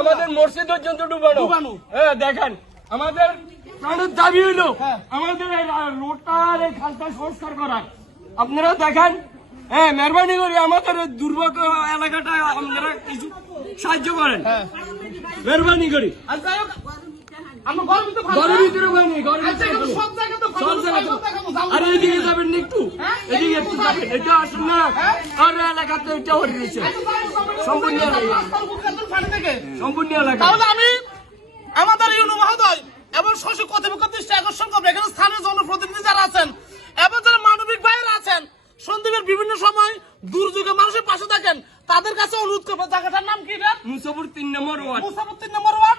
আমাদের মসজিদ পর্যন্ত ডুবানো। দেখেন আমাদের প্রাণের দাবি হইলো আমাদের রোডটার এই খালটা সংস্কার করা। আপনারা দেখেন মেহরবানি করে আমাদের দুর্ভোগ এলাকাটা আপনারা কিছু সাহায্য করেন, মেহরবানি করি। ঘরের ভিতরে আর এদিকে যাবেন না একটু, এদিকে একটু যাবেন, এটা আসুন না। আর এলাকাতে এটা হচ্ছে সম্পূর্ণ এলাকা। আমি আমাদের ইউনো মহোদয় এবং শশী কর্তৃপক্ষের দৃষ্টি আকর্ষণ করবো, এখানে স্থানীয় জনপ্রতিনিধি যারা আছেন এবং যারা মানবিক ভাইয়েরা আছেন, সন্দীপের বিভিন্ন সময় দুর্যোগে মানুষের পাশে থাকেন, তাদের কাছে অনুরোধ করবো। জায়গাটার নাম কি? মুসাপুর 3 নম্বর ওয়ার্ড। মুসাপুর 3 নম্বর ওয়ার্ড।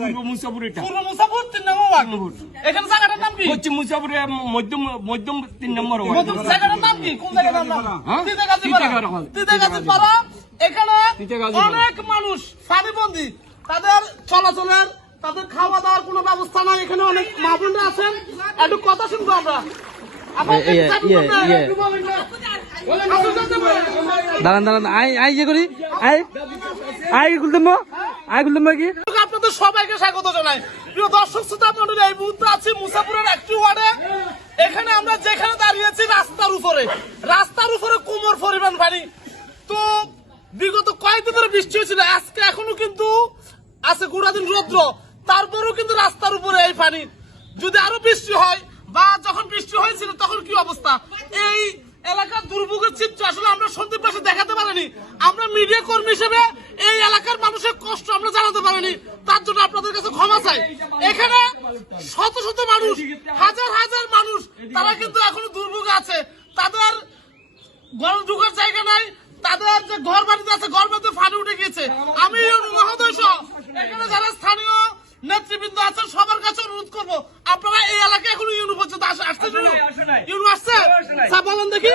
পূর্ব মুসাপুর, এটা পূর্ব মুসাপুর 3 নম্বর ওয়ার্ড। এখানে জায়গাটার নাম কি? পশ্চিম মুসাপুর মধ্যম 3 নম্বর ওয়ার্ড। জায়গাটার নাম কি? কোন জায়গাটার নাম? তিতাগাজীপাড়া। এখানে অনেক মানুষ পানিবন্দী, তাদের চলাচলের, তাদের খাওয়া দাওয়ার কোনো ব্যবস্থা নাই। এখানে অনেক মা বোনরা আছেন, একটু কথা শুনবো আমরা। দাঁড়ান আই যে করি আই খুলতাম কি আপনাদের সবাইকে স্বাগত জানাই। প্রিয় দর্শক শ্রোতা মণ্ডলী, এই মুহূর্তে আছি মুসাপুরের একটি ওয়ার্ডে। এখানে আমরা যেখানে দাঁড়িয়েছি রাস্তার উপরে কোমর পরিমাণ পানি। তো বিগত কয়েকদিন ধরে বৃষ্টি হয়েছিল, আজকে এখনো কিন্তু আছে গোটা দিন রৌদ্র, তারপরেও কিন্তু রাস্তার উপরে এই পানি। যদি আরো বৃষ্টি হয় বা যখন বৃষ্টি হয়েছিল তখন কি অবস্থা, এই এলাকার দুর্ভোগের চিত্র আসলে আমরা সন্দীপ পাশে দেখাতে পারিনি। আমরা মিডিয়া কর্মী হিসেবে এই এলাকার মানুষের কষ্ট আমরা জানাতে পারিনি, তার জন্য আপনাদের কাছে ক্ষমা চাই। এখানে শত শত মানুষ, হাজার হাজার মানুষ, তারা কিন্তু এখনো দুর্ভোগে আছে। তাদের গরম ঢুকার জায়গা নাই, তাদের যে ঘর বাড়িতে আছে ঘর বাড়িতে পানি উঠে গিয়েছে। আমি মহোদয় সহ এখানে যারা স্থানীয় নেতৃবৃন্দ আছেন সবার কাছে অনুরোধ করবো, আপনারা এই এলাকায় এখন ইউনো পর্যন্ত আসছে? ইউনো আসছে? বলেন দেখি,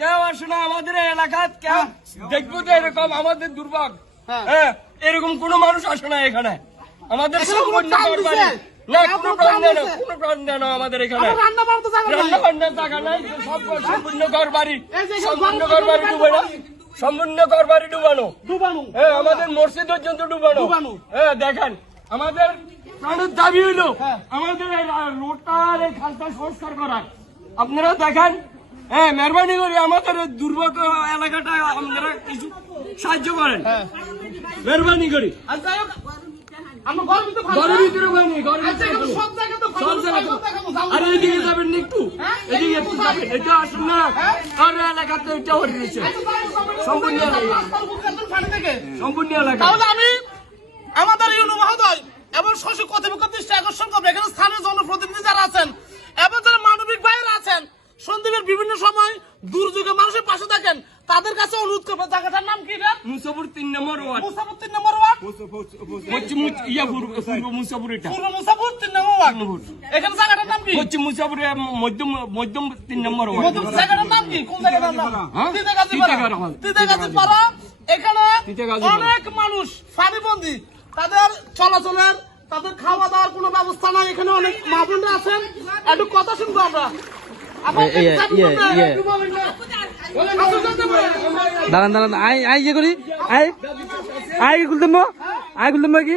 কেউ আসে না আমাদের এলাকা। কেউ দেখবো যে এরকম আমাদের দুর্ভোগ, এরকম কোন মানুষ আসে না এখানে। আমাদের প্রাণ দেয় না আমাদের এখানে। রান্না বান্নার জায়গা নাই, সব সম্পূর্ণ ঘর বাড়ি ডুবে, সম্পূর্ণ ঘর বাড়ি ডুবানো। আমাদের মসজিদ পর্যন্ত ডুবানো। দেখেন আমাদের প্রাণের দাবি হইলো আমাদের রোডটার এই খালটা সংস্কার করা। আপনারা দেখেন মেহরবানি করে আমাদের দুর্ভোগ এলাকাটা আপনারা কিছু সাহায্য করেন, মেহরবানি করি। ঘরের ভিতরে আর এদিকে যাবেন না একটু, এদিকে একটু যাবেন, এটা আসুন না। আর এলাকাতে এটা হচ্ছে সম্পূর্ণ এলাকা। আমি আমাদের ইউনো মহোদয় এবং শশী কর্তৃপক্ষের দৃষ্টি আকর্ষণ করবো, এখানে স্থানীয় জনপ্রতিনিধি যারা আছেন এবং যারা মানবিক ভাইয়েরা আছেন, সন্দীপের বিভিন্ন সময় দুর্যোগে মানুষের পাশে থাকেন, তাদের কাছে অনুরোধ করবো। জায়গাটার নাম কি? মুসাপুর 3 নম্বর ওয়ার্ড। মুসাপুর 3 নম্বর ওয়ার্ড। পূর্ব মুসাপুর, এটা পূর্ব মুসাপুর 3 নম্বর ওয়ার্ড। এখানে জায়গাটার নাম কি? পশ্চিম মুসাপুর মধ্যম 3 নম্বর ওয়ার্ড। জায়গাটার নাম কি? কোন জায়গাটার নাম? তিতাগাজীপাড়া। এখানে অনেক মানুষ পানিবন্দী, তাদের চলাচলের, তাদের খাওয়া দাওয়ার কোনো ব্যবস্থা নাই। এখানে অনেক মা বোনরা আছেন, একটু কথা শুনবো আমরা। দাঁড়ান আই যে করি আই খুলতাম কি